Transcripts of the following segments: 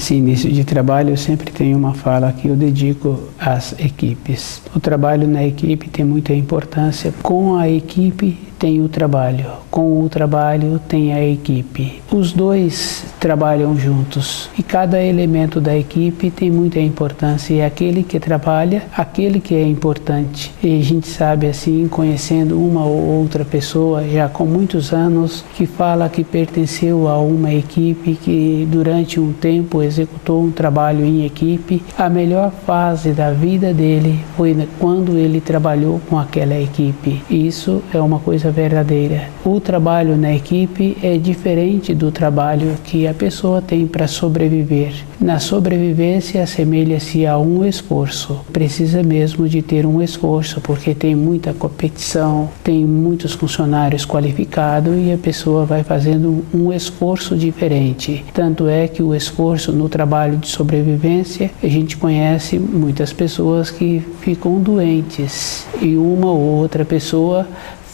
Esse início de trabalho eu sempre tenho uma fala que eu dedico às equipes. O trabalho na equipe tem muita importância. Com a equipe tem o trabalho, com o trabalho tem a equipe. Os dois trabalham juntos e cada elemento da equipe tem muita importância. E aquele que trabalha, aquele que é importante. E a gente sabe assim, conhecendo uma ou outra pessoa já com muitos anos, que fala que pertenceu a uma equipe, que durante um tempo executou um trabalho em equipe. A melhor fase da vida dele foi quando ele trabalhou com aquela equipe. Isso é uma coisa verdadeira. O trabalho na equipe é diferente do trabalho que a pessoa tem para sobreviver. Na sobrevivência assemelha-se a um esforço. Precisa mesmo de ter um esforço, porque tem muita competição, tem muitos funcionários qualificados e a pessoa vai fazendo um esforço diferente. Tanto é que o esforço no trabalho de sobrevivência, a gente conhece muitas pessoas que ficam doentes e uma ou outra pessoa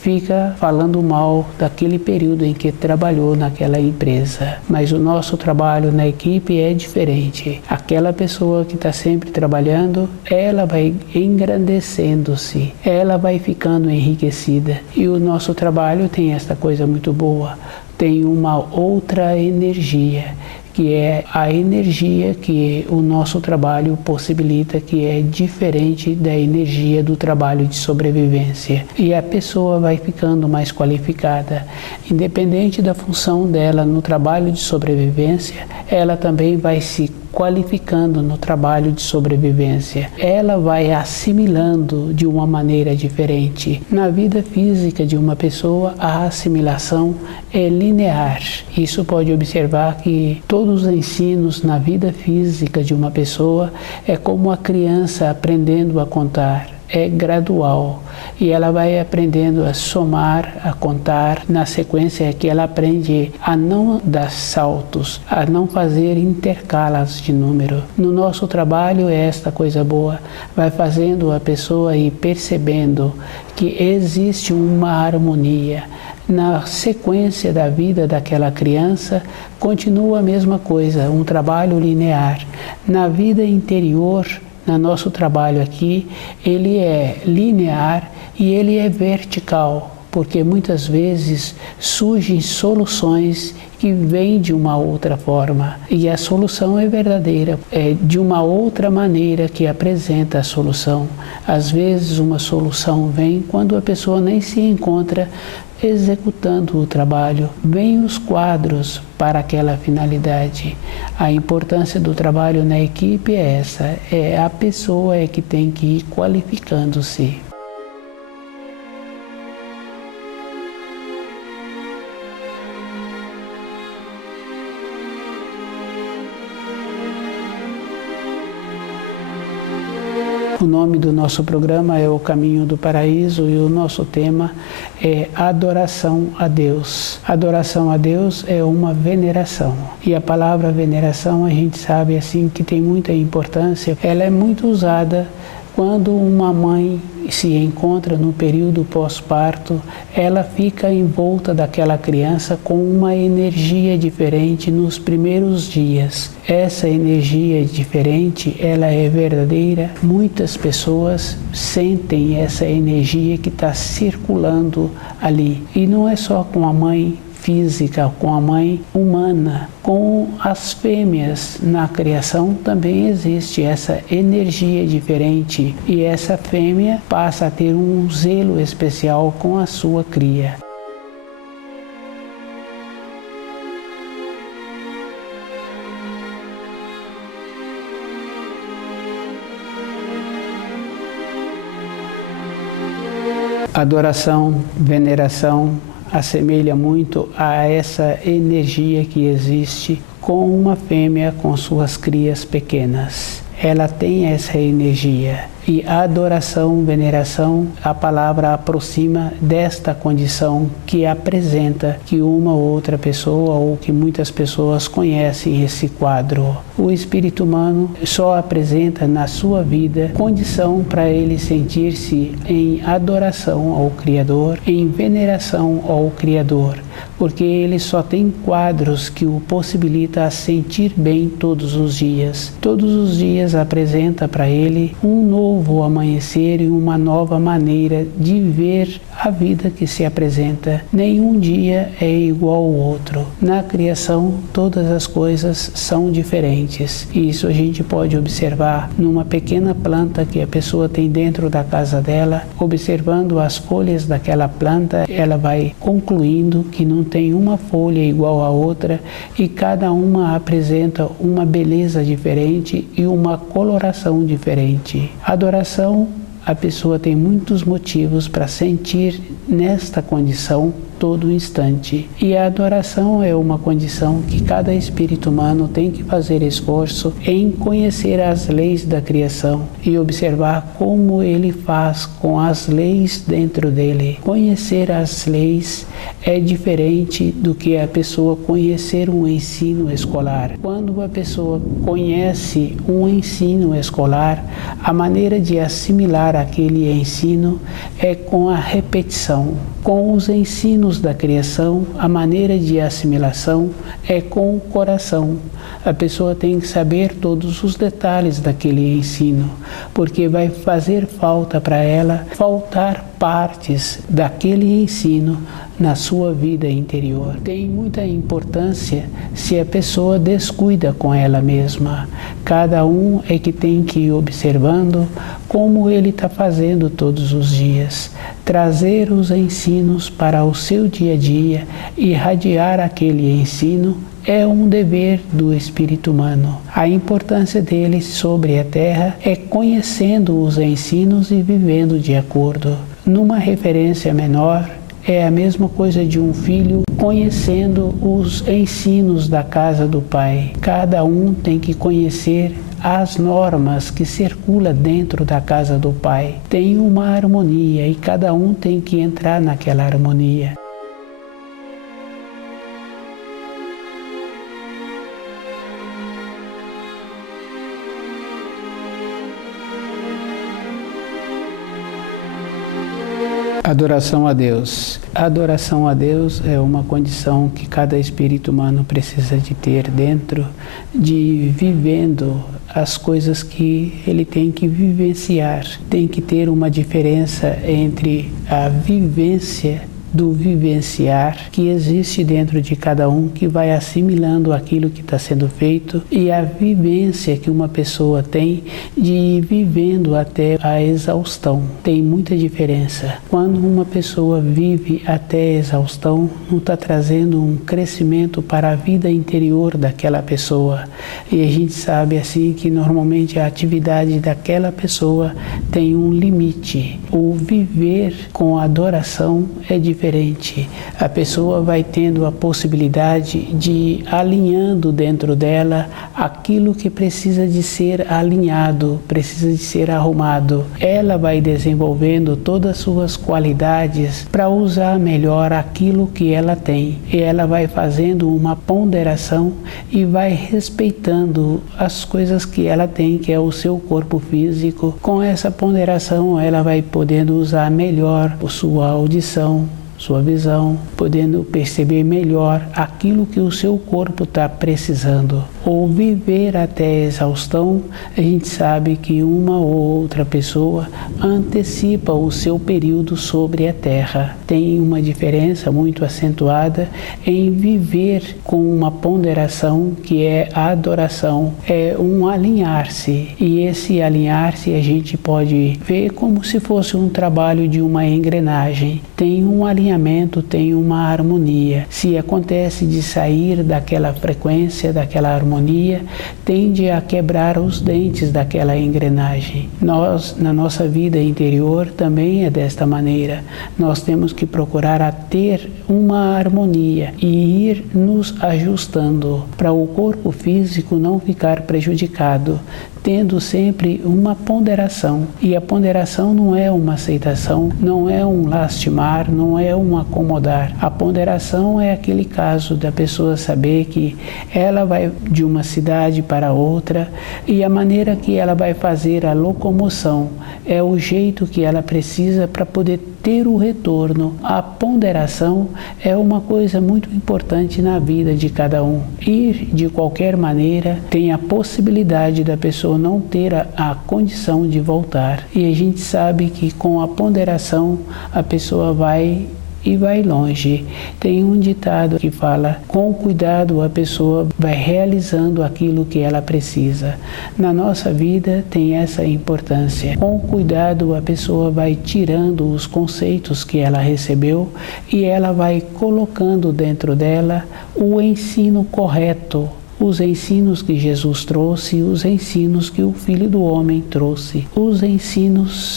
fica falando mal daquele período em que trabalhou naquela empresa. Mas o nosso trabalho na equipe é diferente. Aquela pessoa que está sempre trabalhando, ela vai engrandecendo-se, ela vai ficando enriquecida. E o nosso trabalho tem esta coisa muito boa, tem uma outra energia, que é a energia que o nosso trabalho possibilita, que é diferente da energia do trabalho de sobrevivência. E a pessoa vai ficando mais qualificada. Independente da função dela no trabalho de sobrevivência, ela também vai se qualificando no trabalho de sobrevivência. Ela vai assimilando de uma maneira diferente. Na vida física de uma pessoa, a assimilação é linear. Isso pode observar que todos os ensinos na vida física de uma pessoa é como a criança aprendendo a contar. É gradual e ela vai aprendendo a somar, a contar. Na sequência é que ela aprende a não dar saltos, a não fazer intercalas de número. No nosso trabalho é esta coisa boa, vai fazendo a pessoa ir percebendo que existe uma harmonia. Na sequência da vida daquela criança, continua a mesma coisa, um trabalho linear. Na vida interior, no nosso trabalho aqui, ele é linear e ele é vertical, porque muitas vezes surgem soluções que vêm de uma outra forma. E a solução é verdadeira, é de uma outra maneira que apresenta a solução. Às vezes uma solução vem quando a pessoa nem se encontra executando o trabalho. Vêm os quadros para aquela finalidade. A importância do trabalho na equipe é essa, é a pessoa que tem que ir qualificando-se. O nome do nosso programa é O Caminho do Paraíso e o nosso tema é Adoração a Deus. Adoração a Deus é uma veneração. E a palavra veneração, a gente sabe assim que tem muita importância. Ela é muito usada quando uma mãe se encontra no período pós-parto, ela fica envolta daquela criança com uma energia diferente nos primeiros dias. Essa energia diferente, ela é verdadeira. Muitas pessoas sentem essa energia que está circulando ali. E não é só com a mãe física, com a mãe humana, com as fêmeas na criação também existe essa energia diferente e essa fêmea passa a ter um zelo especial com a sua cria. Adoração, veneração, assemelha muito a essa energia que existe com uma fêmea com suas crias pequenas. Ela tem essa energia. E adoração, veneração, a palavra aproxima desta condição que apresenta que uma ou outra pessoa ou que muitas pessoas conhecem esse quadro. O espírito humano só apresenta na sua vida condição para ele sentir-se em adoração ao Criador, em veneração ao Criador, porque ele só tem quadros que o possibilita a sentir bem todos os dias. Todos os dias apresenta para ele um novo amanhecer e uma nova maneira de ver a vida que se apresenta. Nenhum dia é igual ao outro. Na criação, todas as coisas são diferentes. Isso a gente pode observar numa pequena planta que a pessoa tem dentro da casa dela. Observando as folhas daquela planta, ela vai concluindo que não tem uma folha igual à outra e cada uma apresenta uma beleza diferente e uma coloração diferente. Adoração, a pessoa tem muitos motivos para sentir nesta condição todo instante. E a adoração é uma condição que cada espírito humano tem que fazer esforço em conhecer as leis da criação e observar como ele faz com as leis dentro dele. Conhecer as leis é diferente do que a pessoa conhecer um ensino escolar. Quando a pessoa conhece um ensino escolar, a maneira de assimilar aquele ensino é com a repetição. Com os ensinos da criação, a maneira de assimilação é com o coração. A pessoa tem que saber todos os detalhes daquele ensino, porque vai fazer falta para ela faltar partes daquele ensino na sua vida interior. Tem muita importância se a pessoa descuida com ela mesma. Cada um é que tem que ir observando como ele está fazendo todos os dias. Trazer os ensinos para o seu dia a dia e irradiar aquele ensino é um dever do espírito humano. A importância dele sobre a Terra é conhecendo os ensinos e vivendo de acordo. Numa referência menor, é a mesma coisa de um filho conhecendo os ensinos da casa do pai. Cada um tem que conhecer as normas que circulam dentro da casa do pai. Tem uma harmonia e cada um tem que entrar naquela harmonia. Adoração a Deus. Adoração a Deus é uma condição que cada espírito humano precisa de ter dentro, de vivendo as coisas que ele tem que vivenciar. Tem que ter uma diferença entre a vivência do vivenciar que existe dentro de cada um, que vai assimilando aquilo que está sendo feito, e a vivência que uma pessoa tem de ir vivendo até a exaustão. Tem muita diferença. Quando uma pessoa vive até a exaustão, não está trazendo um crescimento para a vida interior daquela pessoa. E a gente sabe assim que normalmente a atividade daquela pessoa tem um limite. O viver com adoração é diferente. A pessoa vai tendo a possibilidade de ir alinhando dentro dela aquilo que precisa de ser alinhado, precisa de ser arrumado. Ela vai desenvolvendo todas as suas qualidades para usar melhor aquilo que ela tem. E ela vai fazendo uma ponderação e vai respeitando as coisas que ela tem, que é o seu corpo físico. Com essa ponderação, ela vai podendo usar melhor a sua audição, sua visão, podendo perceber melhor aquilo que o seu corpo está precisando. Ou viver até a exaustão, a gente sabe que uma ou outra pessoa antecipa o seu período sobre a Terra. Tem uma diferença muito acentuada em viver com uma ponderação, que é a adoração, é um alinhar-se. E esse alinhar-se a gente pode ver como se fosse um trabalho de uma engrenagem. Tem um alinhamento, tem uma harmonia. Se acontece de sair daquela frequência, daquela harmonia, tende a quebrar os dentes daquela engrenagem. Nós, na nossa vida interior, também é desta maneira. Nós temos que procurar a ter uma harmonia e ir nos ajustando para o corpo físico não ficar prejudicado. tendo sempre uma ponderação. E a ponderação não é uma aceitação, não é um lastimar, não é um acomodar. A ponderação é aquele caso da pessoa saber que ela vai de uma cidade para outra e a maneira que ela vai fazer a locomoção é o jeito que ela precisa para poder ter o retorno. A ponderação é uma coisa muito importante na vida de cada um. Ir de qualquer maneira tem a possibilidade da pessoa não ter a condição de voltar. E a gente sabe que com a ponderação a pessoa vai e vai longe. Tem um ditado que fala: com cuidado a pessoa vai realizando aquilo que ela precisa. Na nossa vida tem essa importância. Com cuidado a pessoa vai tirando os conceitos que ela recebeu e ela vai colocando dentro dela o ensino correto. Os ensinos que Jesus trouxe, os ensinos que o Filho do Homem trouxe. Os ensinos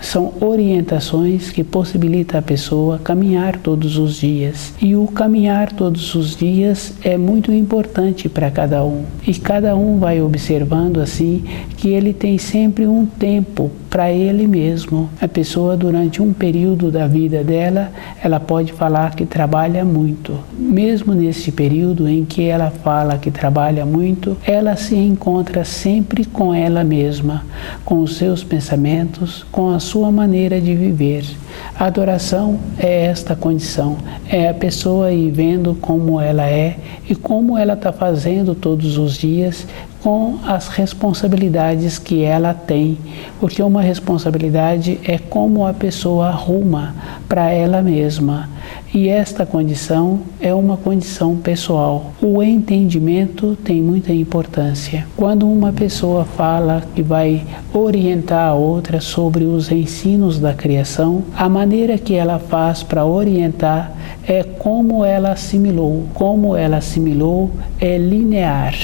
são orientações que possibilitam a pessoa caminhar todos os dias. E o caminhar todos os dias é muito importante para cada um. E cada um vai observando assim que ele tem sempre um tempo para ele mesmo. A pessoa, durante um período da vida dela, ela pode falar que trabalha muito. Mesmo nesse período em que ela fala que trabalha muito, ela se encontra sempre com ela mesma, com os seus pensamentos, com a sua maneira de viver. A adoração é esta condição, é a pessoa ir vendo como ela é e como ela está fazendo todos os dias com as responsabilidades que ela tem, porque uma responsabilidade é como a pessoa arruma para ela mesma. E esta condição é uma condição pessoal. O entendimento tem muita importância. Quando uma pessoa fala que vai orientar a outra sobre os ensinos da criação, a maneira que ela faz para orientar é como ela assimilou. Como ela assimilou é linear.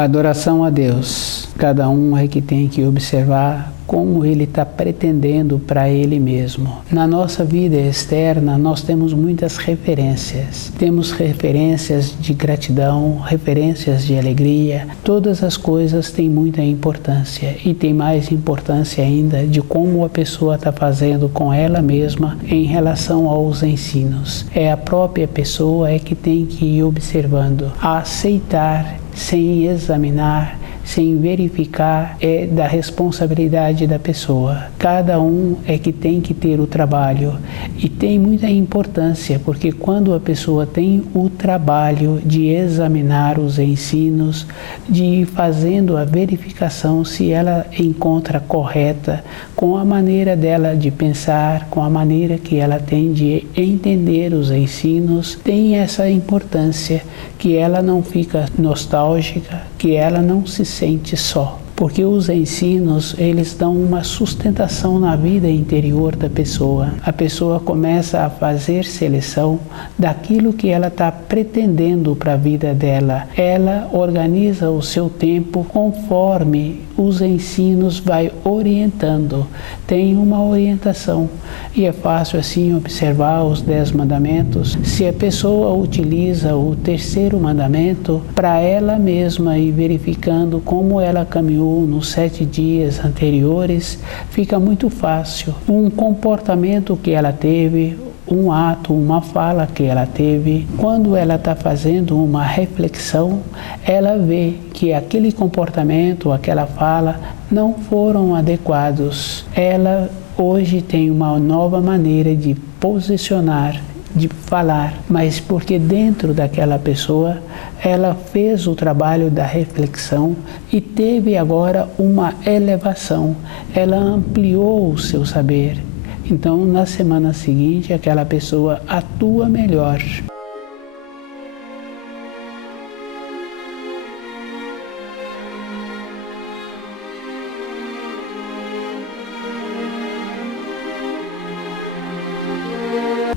Adoração a Deus. Cada um é que tem que observar como ele está pretendendo para ele mesmo. Na nossa vida externa, nós temos muitas referências. Temos referências de gratidão, referências de alegria. Todas as coisas têm muita importância. E tem mais importância ainda de como a pessoa está fazendo com ela mesma em relação aos ensinos. É a própria pessoa que tem que ir observando, a aceitar sem examinar, sem verificar, é da responsabilidade da pessoa. Cada um é que tem que ter o trabalho e tem muita importância, porque quando a pessoa tem o trabalho de examinar os ensinos, de ir fazendo a verificação se ela encontra correta com a maneira dela de pensar, com a maneira que ela tem de entender os ensinos, tem essa importância, que ela não fica nostálgica, que ela não se sente só. Porque os ensinos, eles dão uma sustentação na vida interior da pessoa. A pessoa começa a fazer seleção daquilo que ela está pretendendo para a vida dela. Ela organiza o seu tempo conforme os ensinos vai orientando. Tem uma orientação. E é fácil assim observar os 10 mandamentos. Se a pessoa utiliza o terceiro mandamento para ela mesma e verificando como ela caminhou nos 7 dias anteriores, fica muito fácil. Um comportamento que ela teve, um ato, uma fala que ela teve, quando ela está fazendo uma reflexão, ela vê que aquele comportamento, aquela fala, não foram adequados. Ela hoje tem uma nova maneira de posicionar, de falar, mas porque dentro daquela pessoa ela fez o trabalho da reflexão e teve agora uma elevação, ela ampliou o seu saber. Então, na semana seguinte, aquela pessoa atua melhor.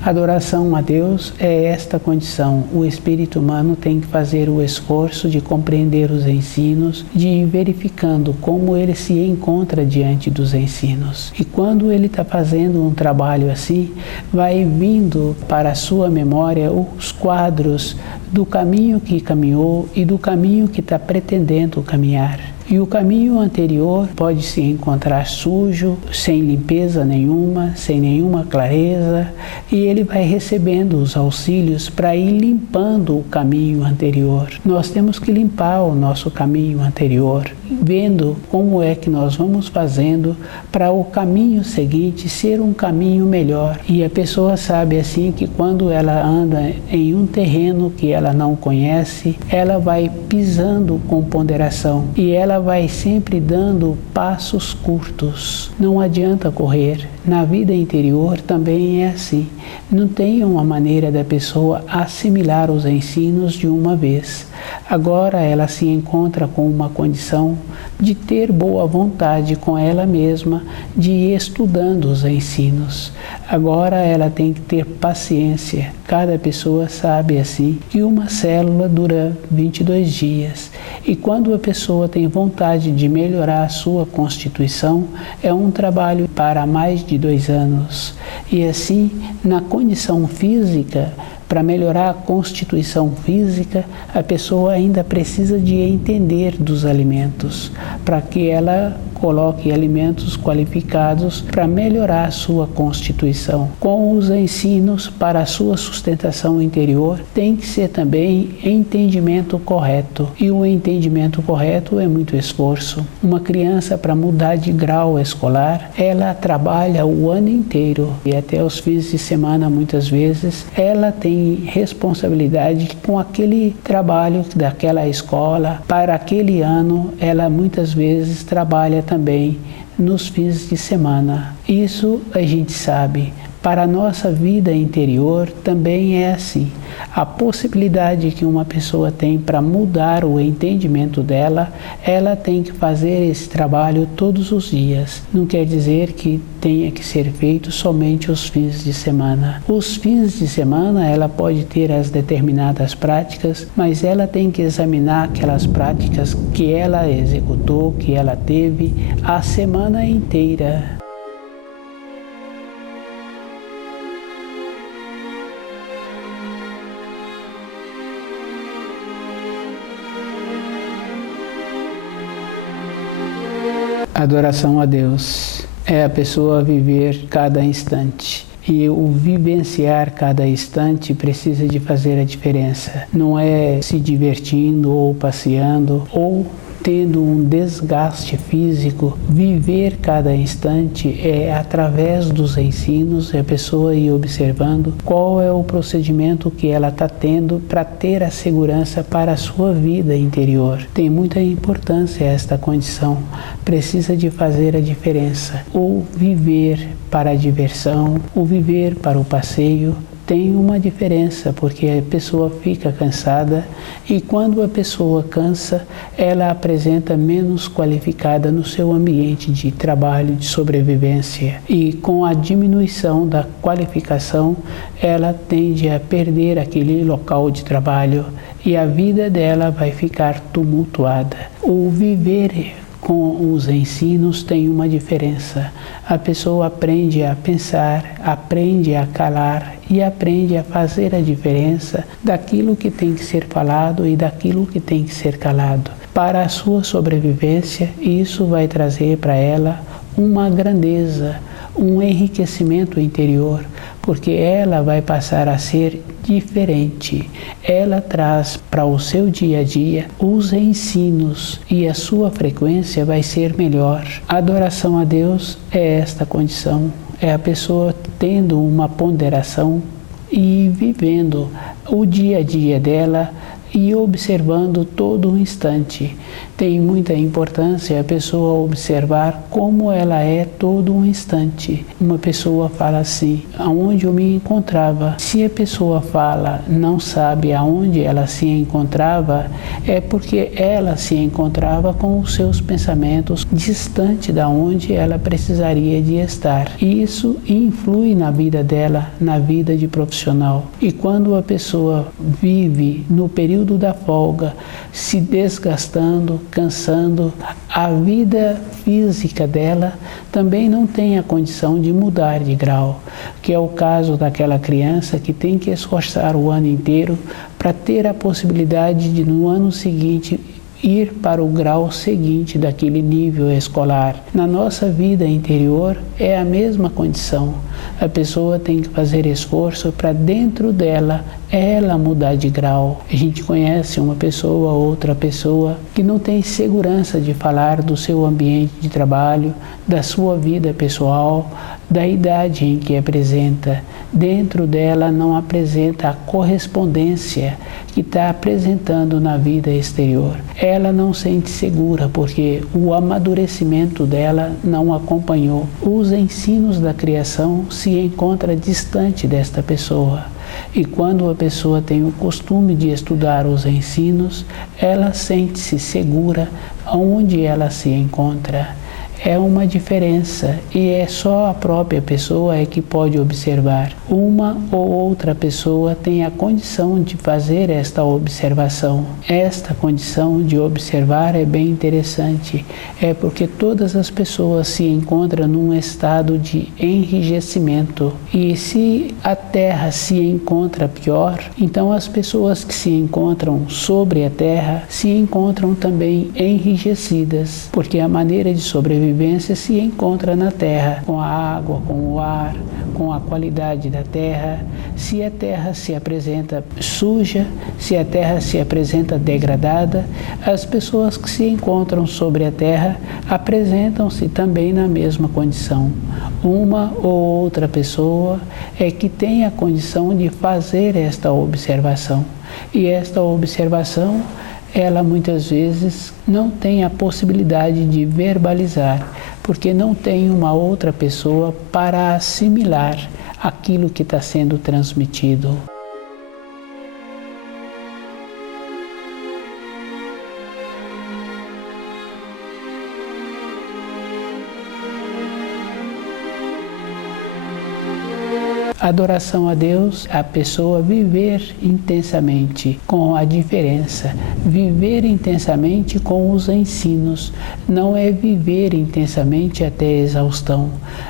Adoração a Deus é esta condição. O espírito humano tem que fazer o esforço de compreender os ensinos, de ir verificando como ele se encontra diante dos ensinos. E quando ele está fazendo um trabalho assim, vai vindo para a sua memória os quadros do caminho que caminhou e do caminho que está pretendendo caminhar. E o caminho anterior pode se encontrar sujo, sem limpeza nenhuma, sem nenhuma clareza, e ele vai recebendo os auxílios para ir limpando o caminho anterior. Nós temos que limpar o nosso caminho anterior, vendo como é que nós vamos fazendo para o caminho seguinte ser um caminho melhor. E a pessoa sabe assim que quando ela anda em um terreno que ela não conhece, ela vai pisando com ponderação e ela vai sempre dando passos curtos. Não adianta correr. Na vida interior também é assim. Não tem uma maneira da pessoa assimilar os ensinos de uma vez. Agora ela se encontra com uma condição de ter boa vontade com ela mesma, de ir estudando os ensinos. Agora ela tem que ter paciência. Cada pessoa sabe assim que uma célula dura 22 dias. E quando a pessoa tem vontade de melhorar a sua constituição, é um trabalho para mais de 2 anos. E assim, na condição física, para melhorar a constituição física, a pessoa ainda precisa de entender dos alimentos, para que ela coloque alimentos qualificados para melhorar a sua constituição. Com os ensinos para a sua sustentação interior, tem que ser também entendimento correto. E o entendimento correto é muito esforço. Uma criança, para mudar de grau escolar, ela trabalha o ano inteiro e até os fins de semana, muitas vezes, ela tem responsabilidade com aquele trabalho daquela escola. Para aquele ano, ela muitas vezes trabalha também nos fins de semana. Isso a gente sabe. Para a nossa vida interior também é assim. A possibilidade que uma pessoa tem para mudar o entendimento dela, ela tem que fazer esse trabalho todos os dias. Não quer dizer que tenha que ser feito somente os fins de semana. Os fins de semana ela pode ter as determinadas práticas, mas ela tem que examinar aquelas práticas que ela executou, que ela teve a semana inteira. Adoração a Deus é a pessoa viver cada instante. E o vivenciar cada instante precisa de fazer a diferença. Não é se divertindo ou passeando ou tendo um desgaste físico. Viver cada instante é através dos ensinos, a pessoa ir observando qual é o procedimento que ela está tendo para ter a segurança para a sua vida interior. Tem muita importância esta condição. Precisa de fazer a diferença. O viver para a diversão, o viver para o passeio, tem uma diferença, porque a pessoa fica cansada e quando a pessoa cansa, ela apresenta menos qualificada no seu ambiente de trabalho, de sobrevivência. E com a diminuição da qualificação, ela tende a perder aquele local de trabalho e a vida dela vai ficar tumultuada. O viver com os ensinos tem uma diferença. A pessoa aprende a pensar, aprende a calar e aprende a fazer a diferença daquilo que tem que ser falado e daquilo que tem que ser calado. Para a sua sobrevivência, isso vai trazer para ela uma grandeza, um enriquecimento interior, porque ela vai passar a ser diferente. Ela traz para o seu dia a dia os ensinos e a sua frequência vai ser melhor. A adoração a Deus é esta condição, é a pessoa tendo uma ponderação e vivendo o dia a dia dela e observando todo o instante. Tem muita importância a pessoa observar como ela é todo um instante. Uma pessoa fala assim, aonde eu me encontrava. Se a pessoa fala, não sabe aonde ela se encontrava, é porque ela se encontrava com os seus pensamentos distante da onde ela precisaria de estar. Isso influi na vida dela, na vida de profissional. E quando a pessoa vive no período da folga, se desgastando, cansando, a vida física dela também não tem a condição de mudar de grau, que é o caso daquela criança que tem que esforçar o ano inteiro para ter a possibilidade de no ano seguinte ir para o grau seguinte daquele nível escolar. Na nossa vida interior é a mesma condição. A pessoa tem que fazer esforço para dentro dela ela mudar de grau. A gente conhece uma pessoa, outra pessoa que não tem segurança de falar do seu ambiente de trabalho, da sua vida pessoal, da idade em que apresenta. Dentro dela não apresenta a correspondência que está apresentando na vida exterior. Ela não sente segura porque o amadurecimento dela não acompanhou. Os ensinos da criação se encontram distante desta pessoa. E quando a pessoa tem o costume de estudar os ensinos, ela sente-se segura onde ela se encontra. É uma diferença e é só a própria pessoa que pode observar. Uma ou outra pessoa tem a condição de fazer esta observação. Esta condição de observar é bem interessante. É porque todas as pessoas se encontram num estado de enrijecimento. E se a Terra se encontra pior, então as pessoas que se encontram sobre a Terra se encontram também enrijecidas, porque a maneira de sobreviver se encontra na terra, com a água, com o ar, com a qualidade da terra. Se a terra se apresenta suja, se a terra se apresenta degradada, as pessoas que se encontram sobre a terra apresentam-se também na mesma condição. Uma ou outra pessoa é que tem a condição de fazer esta observação. E esta observação ela muitas vezes não tem a possibilidade de verbalizar, porque não tem uma outra pessoa para assimilar aquilo que está sendo transmitido. Adoração a Deus, a pessoa viver intensamente com a diferença, viver intensamente com os ensinos, não é viver intensamente até a exaustão,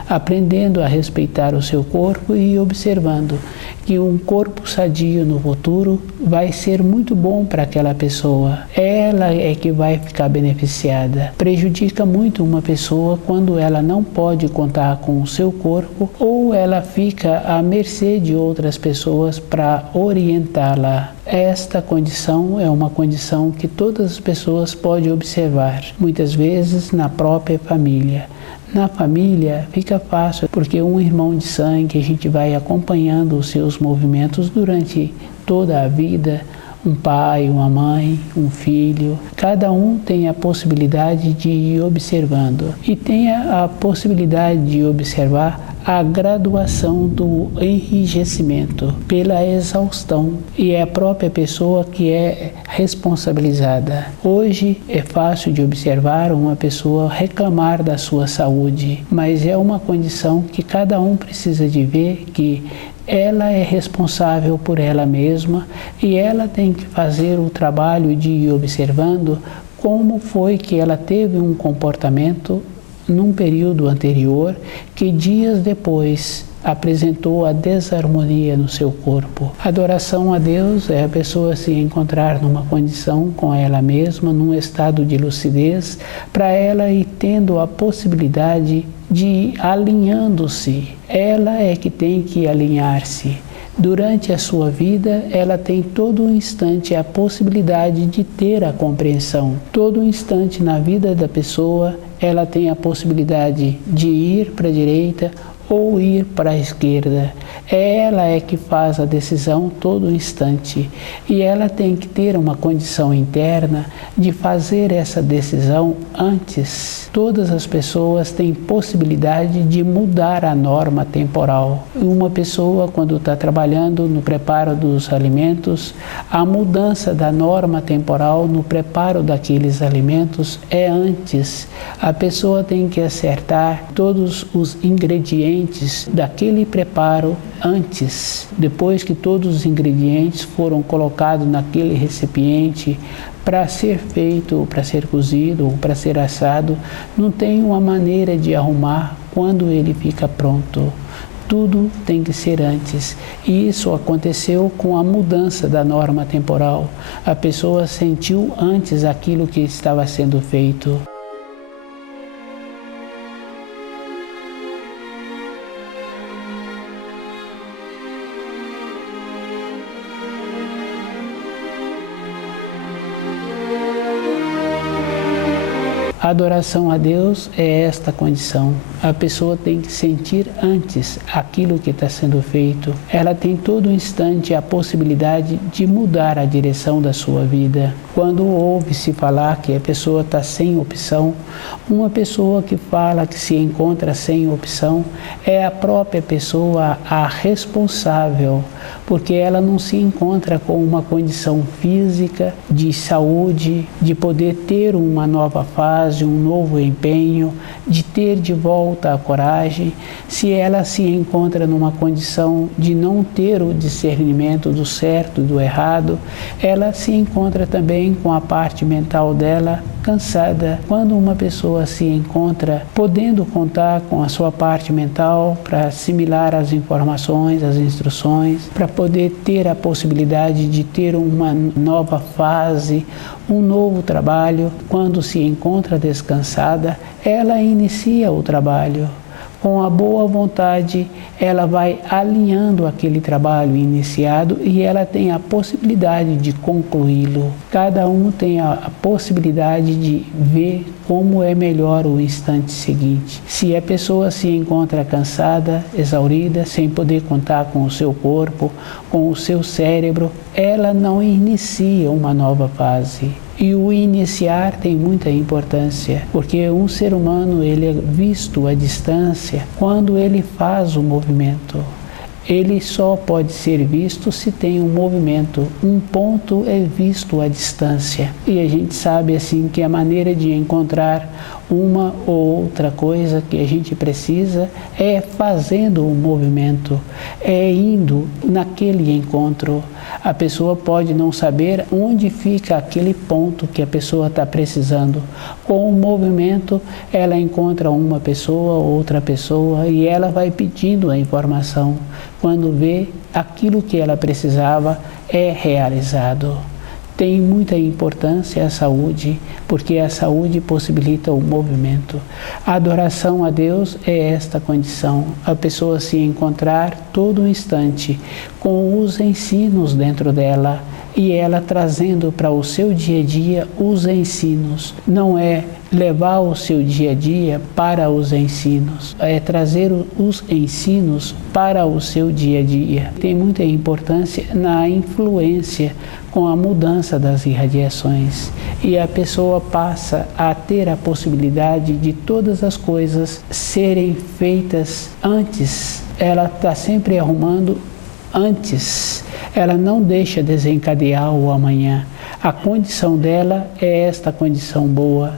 aprendendo a respeitar o seu corpo e observando que um corpo sadio no futuro vai ser muito bom para aquela pessoa. Ela é que vai ficar beneficiada. Prejudica muito uma pessoa quando ela não pode contar com o seu corpo ou ela fica à mercê de outras pessoas para orientá-la. Esta condição é uma condição que todas as pessoas podem observar, muitas vezes na própria família. Na família fica fácil, porque um irmão de sangue, a gente vai acompanhando os seus movimentos durante toda a vida, um pai, uma mãe, um filho, cada um tem a possibilidade de ir observando e tem a possibilidade de observar a graduação do enrijecimento pela exaustão e é a própria pessoa que é responsabilizada. Hoje é fácil de observar uma pessoa reclamar da sua saúde, mas é uma condição que cada um precisa de ver que ela é responsável por ela mesma e ela tem que fazer o trabalho de ir observando como foi que ela teve um comportamento num período anterior que dias depois apresentou a desarmonia no seu corpo. Adoração a Deus é a pessoa se encontrar numa condição com ela mesma, num estado de lucidez, para ela ir tendo a possibilidade de ir alinhando-se. Ela é que tem que alinhar-se. Durante a sua vida, ela tem todo um instante a possibilidade de ter a compreensão. Todo um instante na vida da pessoa, ela tem a possibilidade de ir para a direita ou ir para a esquerda. Ela é que faz a decisão todo instante e ela tem que ter uma condição interna de fazer essa decisão antes. Todas as pessoas têm possibilidade de mudar a norma temporal. Uma pessoa, quando está trabalhando no preparo dos alimentos, a mudança da norma temporal no preparo daqueles alimentos é antes. A pessoa tem que acertar todos os ingredientes daquele preparo antes. Depois que todos os ingredientes foram colocados naquele recipiente para ser feito, para ser cozido ou para ser assado, não tem uma maneira de arrumar quando ele fica pronto. Tudo tem que ser antes. E isso aconteceu com a mudança da norma temporal. A pessoa sentiu antes aquilo que estava sendo feito. A adoração a Deus é esta condição. A pessoa tem que sentir antes aquilo que está sendo feito. Ela tem todo instante a possibilidade de mudar a direção da sua vida. Quando ouve-se falar que a pessoa está sem opção, uma pessoa que fala que se encontra sem opção é a própria pessoa a responsável, porque ela não se encontra com uma condição física, de saúde, de poder ter uma nova fase, um novo empenho, de ter de volta a coragem. Se ela se encontra numa condição de não ter o discernimento do certo e do errado, ela se encontra também com a parte mental dela cansada. Quando uma pessoa se encontra podendo contar com a sua parte mental para assimilar as informações, as instruções, para poder ter a possibilidade de ter uma nova fase, um novo trabalho, quando se encontra descansada, ela inicia o trabalho. Com a boa vontade, ela vai alinhando aquele trabalho iniciado e ela tem a possibilidade de concluí-lo. Cada um tem a possibilidade de ver como é melhor o instante seguinte. Se a pessoa se encontra cansada, exaurida, sem poder contar com o seu corpo, com o seu cérebro, ela não inicia uma nova fase. E o iniciar tem muita importância, porque um ser humano ele é visto à distância quando ele faz o movimento. Ele só pode ser visto se tem um movimento. Um ponto é visto à distância. E a gente sabe assim que a maneira de encontrar uma ou outra coisa que a gente precisa é fazendo o movimento, é indo naquele encontro. A pessoa pode não saber onde fica aquele ponto que a pessoa está precisando. Com o movimento, ela encontra uma pessoa, outra pessoa e ela vai pedindo a informação. Quando vê, aquilo que ela precisava é realizado. Tem muita importância a saúde, porque a saúde possibilita o movimento. A adoração a Deus é esta condição, a pessoa se encontrar todo instante com os ensinos dentro dela e ela trazendo para o seu dia a dia os ensinos. Não é levar o seu dia a dia para os ensinos, é trazer os ensinos para o seu dia a dia. Tem muita importância na influência com a mudança das irradiações e a pessoa passa a ter a possibilidade de todas as coisas serem feitas antes. Ela está sempre arrumando antes. Ela não deixa desencadear o amanhã. A condição dela é esta condição boa.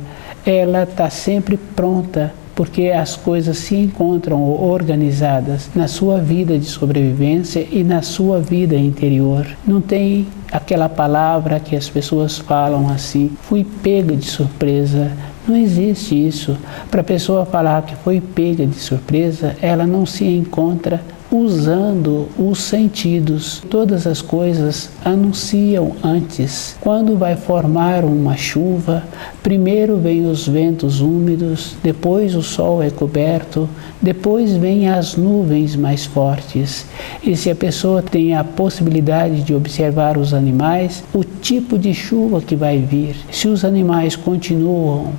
Ela está sempre pronta, porque as coisas se encontram organizadas na sua vida de sobrevivência e na sua vida interior. Não tem aquela palavra que as pessoas falam assim, fui pega de surpresa. Não existe isso. Para a pessoa falar que foi pega de surpresa, ela não se encontra usando os sentidos. Todas as coisas anunciam antes. Quando vai formar uma chuva, primeiro vem os ventos úmidos, depois o sol é coberto, depois vêm as nuvens mais fortes. E se a pessoa tem a possibilidade de observar os animais, o tipo de chuva que vai vir, se os animais continuam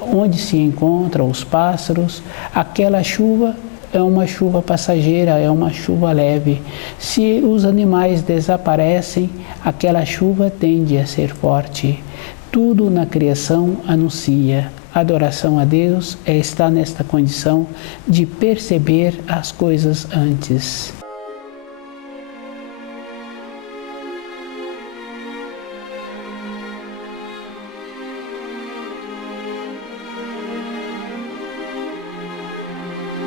onde se encontram os pássaros, aquela chuva é uma chuva passageira, é uma chuva leve. Se os animais desaparecem, aquela chuva tende a ser forte. Tudo na criação anuncia. Adoração a Deus é estar nesta condição de perceber as coisas antes.